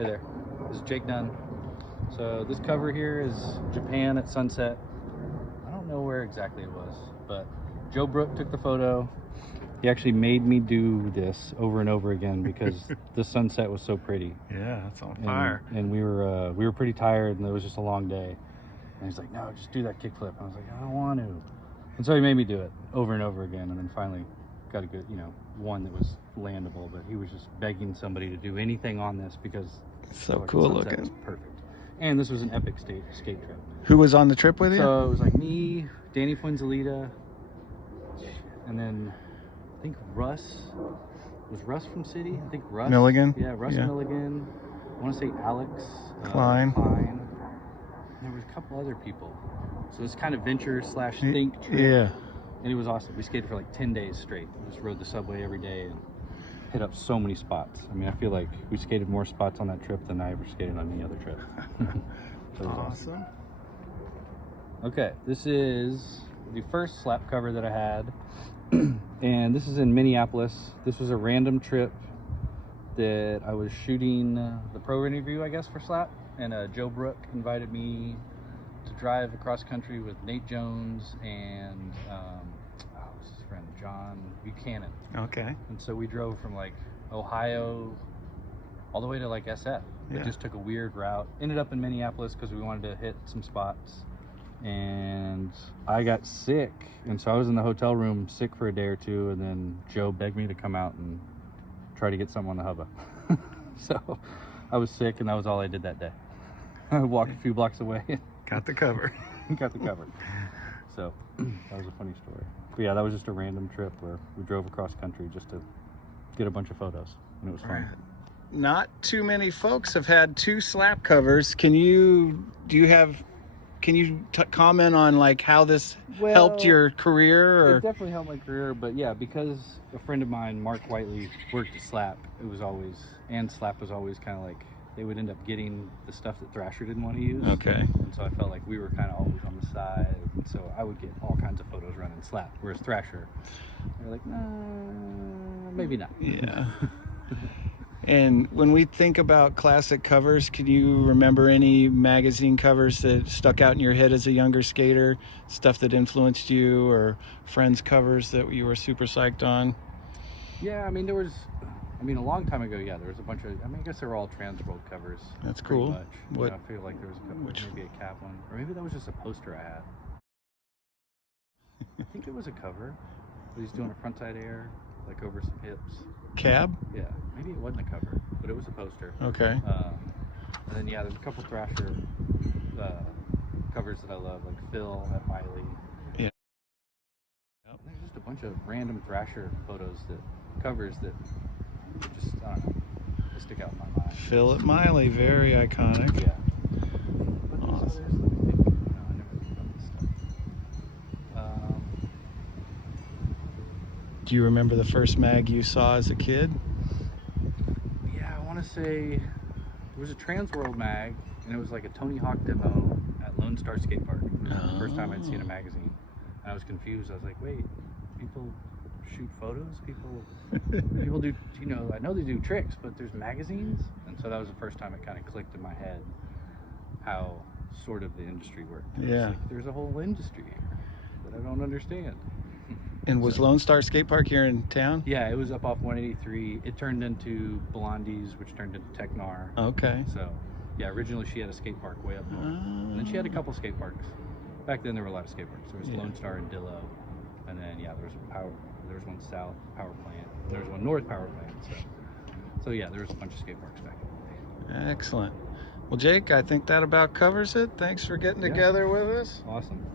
Hey there, this is Jake Nunn. So this cover here is Japan at sunset. I don't know where exactly it was, but Joe Brook took the photo. He actually made me do this over and over again because the sunset was so pretty. Yeah, it's on fire. And we were pretty tired, and it was just a long day. And he's like, "No, just do that kickflip." I was like, "I don't want to." And so he made me do it over and over again, and then finally got a good, one that was landable. But he was just begging somebody to do anything on this because It's so the cool sunset looking. was perfect. And this was an epic skate trip. Who was on the trip with you? So it was like me, Danny Fuenzalita, and then I think Russ. Was Russ from City? I think Russ. Milligan? Yeah, Russ Yeah. Milligan. I want to say Alex. Klein. And there was a couple other people. So it's kind of venture / think trip. Yeah. And it was awesome. We skated for like 10 days straight. We just rode the subway every day and hit up so many spots. I mean, I feel like we skated more spots on that trip than I ever skated on any other trip. So it was Awesome. Okay, this is the first slap cover that I had. And this is in Minneapolis. This was a random trip that I was shooting the pro interview, I guess, for slap. And Joe Brook invited me to drive across country with Nate Jones and what's his friend, John Buchanan. Okay. And so we drove from like Ohio all the way to like SF. Yeah. It just took a weird route. Ended up in Minneapolis because we wanted to hit some spots. And I got sick, and so I was in the hotel room sick for a day or two, and then Joe begged me to come out and try to get something on the hubba. So I was sick, and that was all I did that day. I walked a few blocks away and Got the cover. got the cover. So that was a funny story. But yeah, that was just a random trip where we drove across country just to get a bunch of photos, and it was fun. Not too many folks have had 2 slap covers. Can you comment on like how this helped your career? Or? It definitely helped my career, but yeah, because a friend of mine, Mark Whiteley, worked at Slap, it was always, and Slap was always kind of like, they would end up getting the stuff that Thrasher didn't want to use. Okay. And so I felt like we were kind of always on the side, and so I would get all kinds of photos running Slap, whereas Thrasher, they're like, nah, maybe not. Yeah. And when we think about classic covers, can you remember any magazine covers that stuck out in your head as a younger skater? Stuff that influenced you, or friends' covers that you were super psyched on? Yeah, I mean, a long time ago, yeah, there was a bunch of, I guess they were all Trans World covers. That's pretty cool. much. What? I feel like there was a couple, maybe a Cap one, or maybe that was just a poster I had. I think it was a cover, but he's doing a frontside air, like over some hips. Cab? Yeah, maybe it wasn't a cover, but it was a poster. Okay. And then yeah, there's a couple Thrasher covers that I love, like Phil at Miley. Yeah. And there's just a bunch of random Thrasher covers that just, I don't know, they stick out in my mind. Phil at Miley, very iconic. Yeah. But there's Awesome. others, let me think. No, I never think about this stuff. Do you remember the first mag you saw as a kid? Yeah, I want to say there was a Trans World mag, and it was like a Tony Hawk demo at Lone Star Skatepark. It was the first time I'd seen a magazine. And I was confused. I was like, wait, people shoot photos? People do, I know they do tricks, but there's magazines? And so that was the first time it kind of clicked in my head how sort of the industry worked. Yeah. Like, there's a whole industry here that I don't understand. And was Lone Star Skatepark here in town? Yeah, it was up off 183. It turned into Blondie's, which turned into Technar. Okay. So, yeah, originally she had a skate park way up north. And then she had a couple skate parks. Back then there were a lot of skate parks. There was Lone Star and Dillo. And then, yeah, there was one south, power plant. And there was one north, power plant. So yeah, there was a bunch of skate parks back in the day. Excellent. Well, Jake, I think that about covers it. Thanks for getting together with us. Awesome.